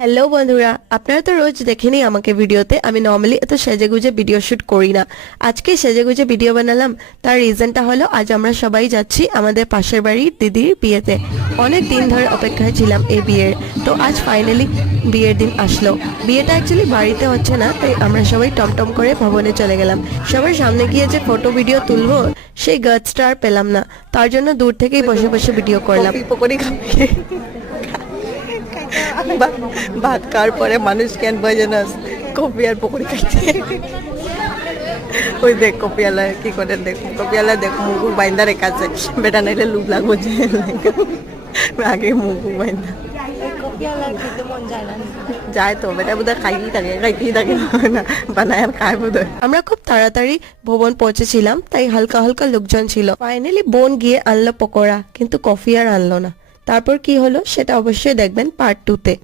Hello বন্ধুরা, আপনারা তো রোজ দেখেনি আমাকে ভিডিওতে। আমি নর্মালি এত সেজেগুজে ভিডিও শুট করি না। আজকে সেজেগুজে ভিডিও বানালাম। তার রিজনটা হলো আজ আমরা সবাই যাচ্ছি আমাদের পাশের বাড়ির দিদির বিয়েতে। অনেক দিন ধরে অপেক্ষায় ছিলাম এই বিয়ের। তো আজ ফাইনালি বিয়ের দিন আসলো। বিয়েটা অ্যাকচুয়ালি বাড়িতে হচ্ছে না, তাই আমরা সবাই টমটম করে ভবনে চলে গেলাম। সবার সামনে গিয়ে যে ফটো ভিডিও তুলবো সেই গাছটা আর পেলাম না। তার জন্য দূর থেকেই বসে বসে ভিডিও করলাম। পকোড়ি খাবে ভাত খাওয়ার পরে মানুষ কেন বোঝে না কপি আর পকোড়ি খাইছে। ওই দেখ কপিয়ালা কি করে, দেখ কপিয়ালা দেখ মুখ বাইন্দা রেখাছে, বেটা নাইলে লুক লাগবো যে আগে মুখ বাইন্দা যায় তো বেটা বোধহয় খাইতেই থাকে না, বানায় আর খায় বোধহয়। আমরা খুব তাড়াতাড়ি ভবন পৌঁছেছিলাম, তাই হালকা হালকা লোকজন ছিল। ফাইনালি বোন গিয়ে আনলো পকোড়া, কিন্তু কফি আর আনলো না। তারপর কি হলো সেটা অবশ্যই দেখবেন পার্ট 2 তে।